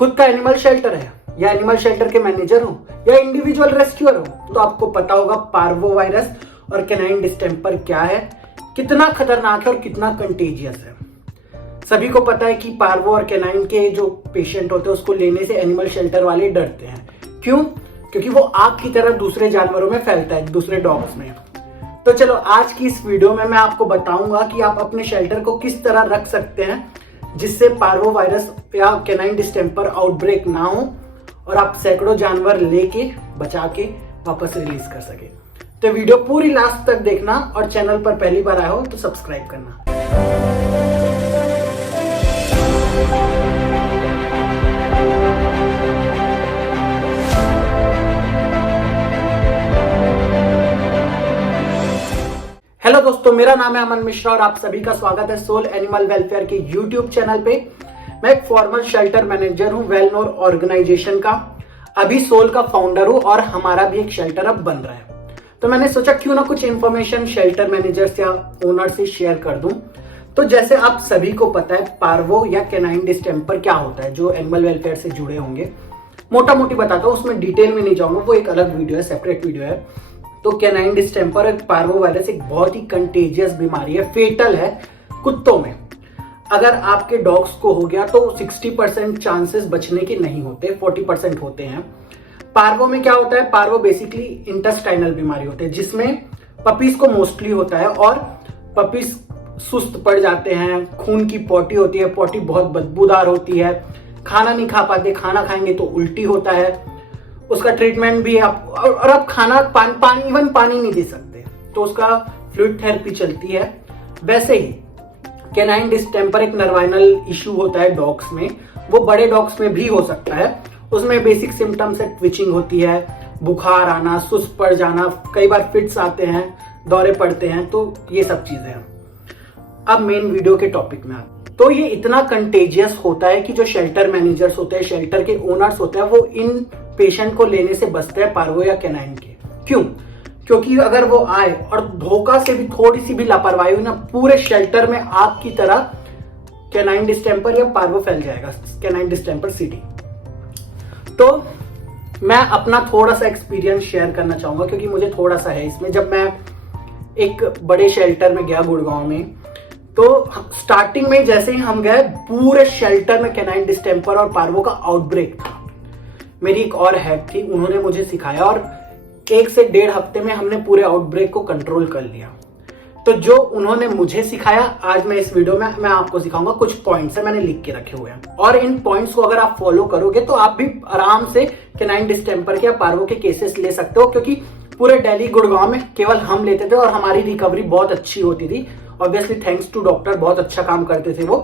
खुद का animal shelter है या एनिमल शेल्टर के मैनेजर हो या इंडिविजुअल रेस्क्यूअर हो तो आपको पता होगा पार्वो वायरस और कैनाइन डिस्टेंपर क्या है, कितना खतरनाक है और कितना कंटेजियस है। सभी को पता है कि पार्वो और कैनाइन के जो पेशेंट होते हैं उसको लेने से एनिमल शेल्टर वाले डरते हैं। क्यों? क्योंकि वो आग की तरह दूसरे जानवरों में फैलता है, दूसरे डॉग्स में। तो चलो आज की इस वीडियो में मैं आपको बताऊंगा कि आप अपने शेल्टर को किस तरह रख सकते हैं जिससे पार्वो वायरस या कैनाइन डिस्टेंपर आउटब्रेक ना हो और आप सैकड़ों जानवर लेके बचा के वापस रिलीज कर सके। तो वीडियो पूरी लास्ट तक देखना और चैनल पर पहली बार आए हो तो सब्सक्राइब करना। हेलो दोस्तों, मेरा नाम है अमन मिश्रा और आप सभी का स्वागत है सोल एनिमल वेलफेयर के यूट्यूब चैनल पे। मैं एक फॉर्मल शेल्टर मैनेजर हूं वेल नोन ऑर्गेनाइजेशन का, अभी सोल का फाउंडर हूं और हमारा भी एक शेल्टर अब बन रहा है। तो मैंने सोचा क्यों ना कुछ इन्फॉर्मेशन शेल्टर मैनेजर्स या ओनर से शेयर कर दूं। तो जैसे आप सभी को पता है पार्वो या कैनाइन डिस्टेंपर क्या होता है, जो एनिमल वेलफेयर से जुड़े होंगे मोटा मोटी बताता हूँ, उसमें डिटेल में नहीं जाऊंगा, वो एक अलग वीडियो है, सेपरेट वीडियो है। तो कैनाइन डिस्टेंपर एक पार्वो वायरस एक बहुत ही कंटेजियस बीमारी है, फेटल है कुत्तों में। अगर आपके डॉग्स को हो गया तो 60% चांसेस बचने के नहीं होते, 40% होते हैं। पार्वो में क्या होता है, पार्वो बेसिकली इंटेस्टाइनल बीमारी होती है जिसमें पपीज को मोस्टली होता है और पपीज सुस्त पड़ जाते हैं, खून की पॉटी होती है, पॉटी बहुत बदबूदार होती है, खाना नहीं खा पाते, खाना खाएंगे तो उल्टी होता है, उसका ट्रीटमेंट भी आप और आप खाना पानी इवन पानी नहीं दे सकते तो उसका फ्लूइड थेरेपी चलती है। वैसे ही कैनाइन डिस्टेंपर एक नर्वाइनल इशू होता है डॉग्स में, वो बड़े डॉग्स में भी हो सकता है। उसमें बेसिक सिम्टम्स है, ट्विचिंग होती है, बुखार आना, सुस्त पड़ जाना, कई बार फिट्स आते हैं, दौरे पड़ते हैं, तो ये सब चीजें हैं। अब मेन वीडियो के टॉपिक में तो ये इतना कंटेजियस होता है कि जो शेल्टर मैनेजर्स होते हैं, शेल्टर के ओनर्स होते हैं, वो इन पेशेंट को लेने से बचते हैं पार्वो या कैनाइन के। क्यों? क्योंकि अगर वो आए और धोखा से भी थोड़ी सी भी लापरवाही हुई ना, पूरे शेल्टर में आग की तरह कैनाइन डिस्टेंपर या पार्वो फैल जाएगा, कैनाइन डिस्टेंपर सिटी। तो मैं अपना थोड़ा सा एक्सपीरियंस शेयर करना चाहूंगा क्योंकि मुझे थोड़ा सा है इसमें। जब मैं एक बड़े शेल्टर में गया गुड़गांव में, तो स्टार्टिंग में जैसे ही हम गए पूरे शेल्टर में कैनाइन डिस्टेंपर और पार्वो का आउटब्रेक था। मेरी एक और हेड थी, उन्होंने मुझे सिखाया और 1 से 1.5 हफ्ते में हमने पूरे आउटब्रेक को कंट्रोल कर लिया। तो जो उन्होंने मुझे सिखाया आज मैं इस वीडियो में मैं आपको सिखाऊंगा। कुछ पॉइंट्स है मैंने लिख के रखे हुए हैं और इन पॉइंट्स को अगर आप फॉलो करोगे तो आप भी आराम से कैनाइन डिस्टेंपर के या पार्वो के केसेस ले सकते हो, क्योंकि पूरे दिल्ली गुड़गांव में केवल हम लेते थे और हमारी रिकवरी बहुत अच्छी होती थी। ऑब्वियसली थैंक्स टू डॉक्टर, बहुत अच्छा काम करते थे वो।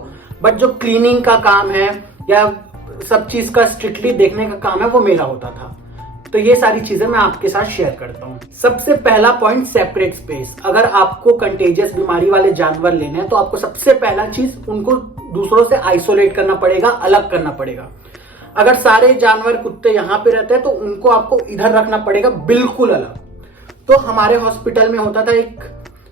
बट जो क्लीनिंग का काम है या सब चीज का स्ट्रिक्टली देखने का काम है वो मेरा होता था। तो ये सारी चीजें मैं आपके साथ शेयर करता हूँ। सबसे पहला पॉइंट, सेपरेट स्पेस। अगर आपको कंटेजियस बीमारी वाले जानवर लेने हैं तो आपको सबसे पहला चीज उनको दूसरों से आइसोलेट करना पड़ेगा, अलग करना पड़ेगा। अगर सारे जानवर कुत्ते यहाँ पे रहते हैं तो उनको आपको इधर रखना पड़ेगा, बिल्कुल अलग। तो हमारे हॉस्पिटल में होता था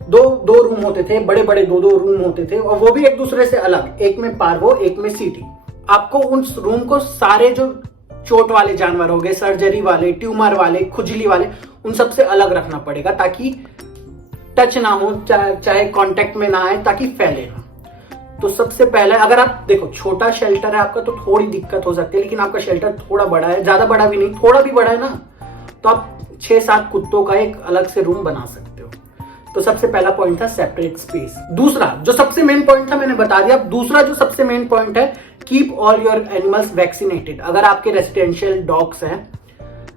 दो रूम होते थे, बड़े बड़े दो रूम होते थे और वो भी एक दूसरे से अलग, एक में पार्वो एक में सीटी। आपको उस रूम को सारे जो चोट वाले जानवर हो गए, सर्जरी वाले, ट्यूमर वाले, खुजली वाले, उन सबसे अलग रखना पड़ेगा ताकि टच ना हो, चाहे कांटेक्ट में ना आए, ताकि फैले ना। तो सबसे पहले अगर आप देखो छोटा शेल्टर है आपका तो थोड़ी दिक्कत हो सकती है, लेकिन आपका शेल्टर थोड़ा बड़ा है, ज्यादा बड़ा भी नहीं, थोड़ा भी बड़ा है ना, तो आप 6-7 कुत्तों का एक अलग से रूम बना सकते हो। तो सबसे पहला पॉइंट था सेपरेट स्पेस। दूसरा जो सबसे मेन पॉइंट था मैंने बता दिया। अब दूसरा जो सबसे मेन पॉइंट है, keep all your animals vaccinated. अगर आपके रेसिडेंशियल डॉग्स हैं,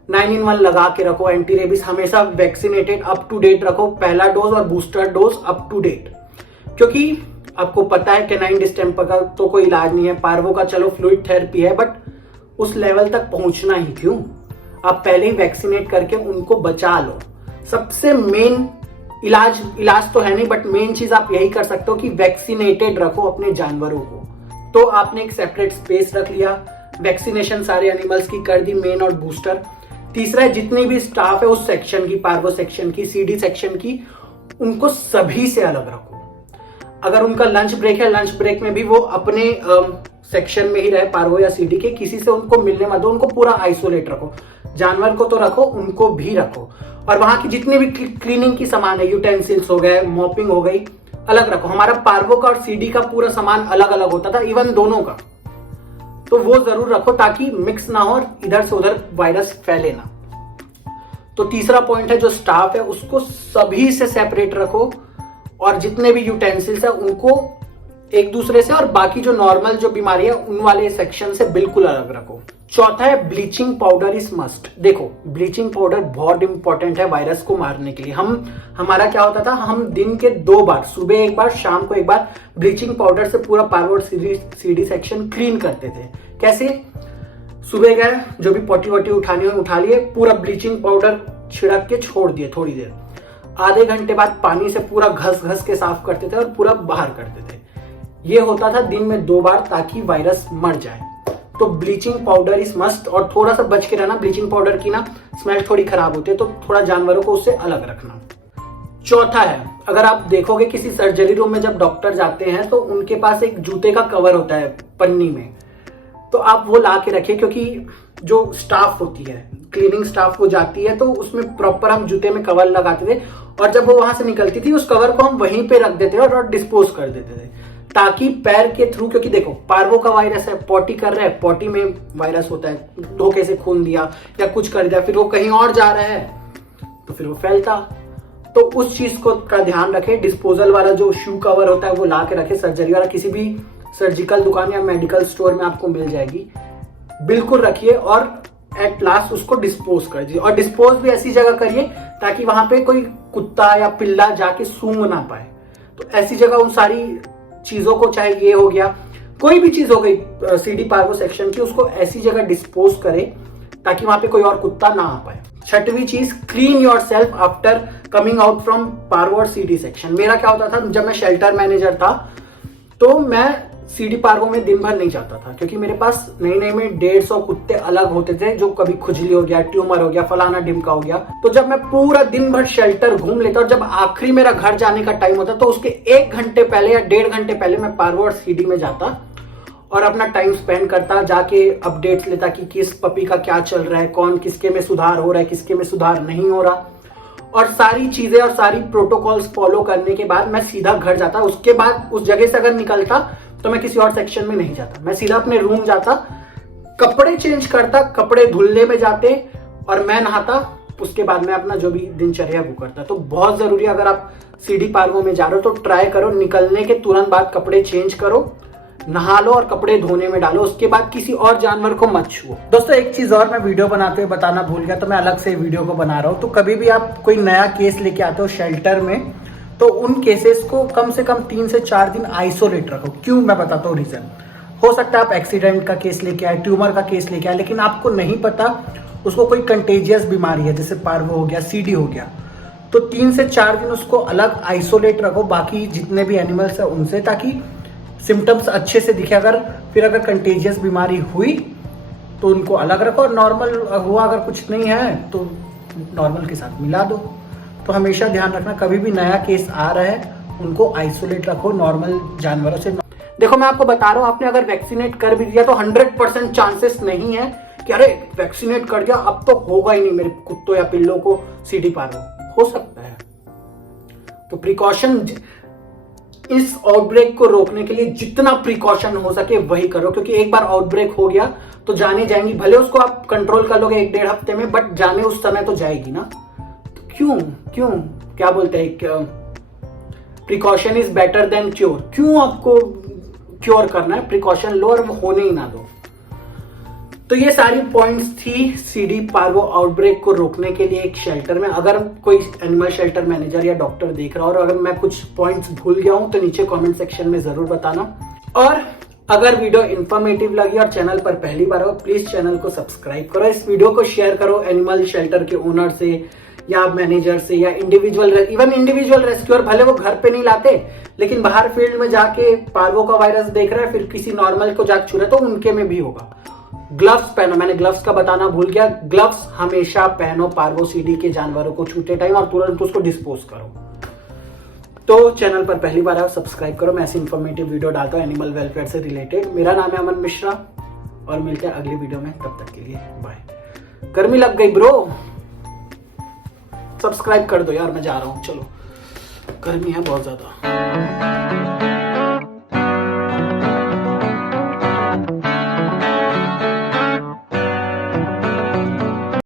9-in-1 लगा के रखो, एंटी रेबीज हमेशा वैक्सीनेटेड अप टू डेट रखो, पहला डोज और booster dose up to date. क्योंकि आपको पता है कैनाइन डिस्टेंपर का तो कोई इलाज नहीं है, पार्वो का चलो फ्लूइड थेरेपी है, बट उस लेवल तक पहुंचना ही क्यों, आप पहले ही वैक्सीनेट करके उनको बचा लो। सबसे मेन इलाज तो है नहीं, बट मेन चीज आप यही कर सकते हो कि वैक्सीनेटेड रखो अपने जानवरों को। तो आपने एक सेपरेट स्पेस रख लिया, वैक्सीनेशन सारे एनिमल्स की कर दी, मेन और बूस्टर। तीसरा है जितनी भी स्टाफ है उस सेक्शन की, पार्वो सेक्शन की, सीडी सेक्शन की, उनको सभी से अलग रखो। अगर उनका लंच ब्रेक है, लंच ब्रेक में भी वो अपने सेक्शन में ही रहे, पार्वो या सीडी के, किसी से उनको मिलने मत दो, उनको पूरा आइसोलेट रखो। जानवर को तो रखो, उनको भी रखो। और वहां की जितनी भी क्लीनिंग की सामान है, यूटेंसिल्स हो गए, मॉपिंग हो गई, अलग रखो। हमारा पार्वो का और सीडी का पूरा सामान अलग अलग होता था, इवन दोनों का, तो वो जरूर रखो ताकि मिक्स ना हो और इधर से उधर वायरस फैले ना। तो तीसरा पॉइंट है, जो स्टाफ है उसको सभी से सेपरेट रखो, और जितने भी यूटेंसिल्स है उनको एक दूसरे से, और बाकी जो नॉर्मल जो बीमारी है उन वाले सेक्शन से बिल्कुल अलग रखो। चौथा है, ब्लीचिंग पाउडर इज मस्ट। देखो, ब्लीचिंग पाउडर बहुत इंपॉर्टेंट है वायरस को मारने के लिए। हमारा क्या होता था, हम दिन के 2 बार, सुबह एक बार, शाम को एक बार, ब्लीचिंग पाउडर से पूरा पार्वो सीडी सेक्शन क्लीन करते थे। कैसे? सुबह गए, जो भी पॉटी वॉटी उठानी हो उठा लिए, पूरा ब्लीचिंग पाउडर छिड़क के छोड़ दिए थोड़ी देर, आधे घंटे बाद पानी से पूरा घस घस के साफ करते थे और पूरा बाहर करते थे। ये होता था दिन में 2 बार, ताकि वायरस मर जाए। तो ब्लीचिंग पाउडर इज मस्ट, और थोड़ा सा बच के रहना, ब्लीचिंग पाउडर की ना स्मेल थोड़ी खराब होती है, तो थोड़ा जानवरों को उससे अलग रखना। चौथा है, अगर आप देखोगे किसी सर्जरी रूम में जब डॉक्टर जाते हैं तो उनके पास एक जूते का कवर होता है पन्नी में, तो आप वो ला के रखिए, क्योंकि जो स्टाफ होती है, क्लीनिंग स्टाफ वो जाती है, तो उसमें प्रॉपर हम जूते में कवर लगाते थे, और जब वो वहां से निकलती थी उस कवर को हम वहीं पे रख देते थे और डिस्पोज कर देते थे, ताकि पैर के थ्रू, क्योंकि देखो पार्वो का वायरस है, पॉटी कर रहा है, पॉटी में वायरस होता है, धोखे से खून दिया या कुछ कर दिया, फिर वो कहीं और जा रहा है तो फिर वो फैलता। तो उस चीज को का ध्यान रखे। डिस्पोजल वाला जो शू कवर होता है वो ला के रखे, सर्जरी वाला, किसी भी सर्जिकल दुकान या मेडिकल स्टोर में आपको मिल जाएगी, बिल्कुल रखिए, और एट लास्ट उसको डिस्पोज कर दीजिए। और डिस्पोज भी ऐसी जगह करिए ताकि वहां पे कोई कुत्ता या पिल्ला जाके सूंघ ना पाए। तो ऐसी जगह उन सारी चीजों को, चाहे ये हो गया, कोई भी चीज हो गई सीडी पार्वो सेक्शन की, उसको ऐसी जगह डिस्पोज करे ताकि वहां पे कोई और कुत्ता ना आ पाए। छठवीं चीज, clean your self after coming out from parvo और सीडी सेक्शन। मेरा क्या होता था, जब मैं शेल्टर मैनेजर था तो मैं सीडी पार्वो में दिन भर नहीं जाता था, क्योंकि मेरे पास नए में 150 कुत्ते अलग होते थे, जो कभी खुजली हो गया, ट्यूमर हो गया, फलाना ढिमका हो गया। तो जब मैं पूरा दिन भर शेल्टर घूम लेता और जब आखिरी मेरा घर जाने का टाइम होता तो उसके 1 घंटे पहले या 1.5 घंटे पहले मैं पार्वो और सीडी में जाता और अपना टाइम स्पेंड करता, जाके अपडेट्स लेता कि किस पपी का क्या चल रहा है, कौन किसके में सुधार हो रहा है, किसके में सुधार नहीं हो रहा, और सारी चीजें और सारी प्रोटोकॉल्स फॉलो करने के बाद मैं सीधा घर जाता। उसके बाद उस जगह से अगर निकलता तो मैं किसी और सेक्शन में नहीं जाता, मैं सीधा अपने रूम जाता, कपड़े चेंज करता, कपड़े धुलने में जाते और मैं नहाता, उसके बाद मैं अपना जो भी दिनचर्या वो करता। तो बहुत जरूरी है, अगर आप सीडी पार्वो में जा रहे हो तो ट्राई करो, निकलने के तुरंत बाद कपड़े चेंज करो, नहा लो और कपड़े धोने में डालो, उसके बाद किसी और जानवर को मत छुओ। दोस्तों एक चीज और मैं वीडियो बनाते हुए बताना भूल गया, तो मैं अलग से वीडियो को बना रहा हूँ। तो कभी भी आप कोई नया केस लेके आते हो शेल्टर में, तो उन केसेस को कम से कम 3 से 4 दिन आइसोलेट रखो। क्यों, मैं बताता हूँ रीजन। हो सकता है आप एक्सीडेंट का केस लेके आए, ट्यूमर का केस लेके आए, लेकिन आपको नहीं पता उसको कोई कंटेजियस बीमारी है, जैसे पार्वो हो गया, सीडी हो गया, तो 3 से 4 दिन उसको अलग आइसोलेट रखो बाकी जितने भी एनिमल्स है उनसे, ताकि सिम्टम्स अच्छे से दिखे। अगर कंटेजियस बीमारी हुई तो उनको अलग रखो, और नॉर्मल हुआ अगर कुछ नहीं है तो नॉर्मल के साथ मिला दो। तो हमेशा ध्यान रखना, कभी भी नया केस आ रहा है उनको आइसोलेट रखो नॉर्मल जानवरों से। देखो मैं आपको बता रहा हूँ, आपने अगर वैक्सीनेट कर भी दिया तो 100% चांसेस नहीं है कि अरे वैक्सीनेट कर दिया अब तो होगा ही नहीं मेरे कुत्तों या पिल्लों को सीडी पार्वो, हो सकता है। तो प्रिकॉशन, इस आउटब्रेक को रोकने के लिए जितना प्रिकॉशन हो सके वही करो, क्योंकि एक बार आउटब्रेक हो गया तो जाने जाएंगी, भले उसको आप कंट्रोल कर लोगे 1-1.5 हफ्ते में, बट जाने उस समय तो जाएगी ना। तो क्यों क्या बोलते हैं, precaution is better than cure. क्यों आपको क्योर करना है, प्रिकॉशन लो और वो होने ही ना दो। तो ये सारी पॉइंट्स थी सीडी पार्वो आउटब्रेक को रोकने के लिए एक शेल्टर में। अगर कोई एनिमल शेल्टर मैनेजर या डॉक्टर देख रहा हो और अगर मैं कुछ पॉइंट्स भूल गया हूं तो नीचे कमेंट सेक्शन में जरूर बताना। और अगर वीडियो इन्फॉर्मेटिव लगी और चैनल पर पहली बार हो, प्लीज चैनल को सब्सक्राइब करो, इस वीडियो को शेयर करो एनिमल शेल्टर के ओनर से या मैनेजर से या इवन इंडिविजुअल रेस्क्यूअर, भले वो घर पे नहीं लाते लेकिन बाहर फील्ड में जाके पार्वो का वायरस देख रहा है, फिर किसी नॉर्मल को जाके छू रहे तो उनके में भी होगा। ग्लव्स पहनो, मैंने ग्लव्स का बताना भूल गया, ग्लव्स हमेशा पहनो पार्वो सीडी के जानवरों को छूते टाइम और तुरंत उसको डिस्पोज करो। तो चैनल पर पहली बार आओ, सब्सक्राइब करो। मैं ऐसी इंफॉर्मेटिव वीडियो डालता हूँ एनिमल वेलफेयर से रिलेटेड। मेरा नाम है अमन मिश्रा और मिलते हैं अगली वीडियो में, तब तक के लिए बाय। गर्मी लग गई ब्रो, सब्सक्राइब कर दो यार, मैं जा रहा हूँ, चलो गर्मी है बहुत ज्यादा।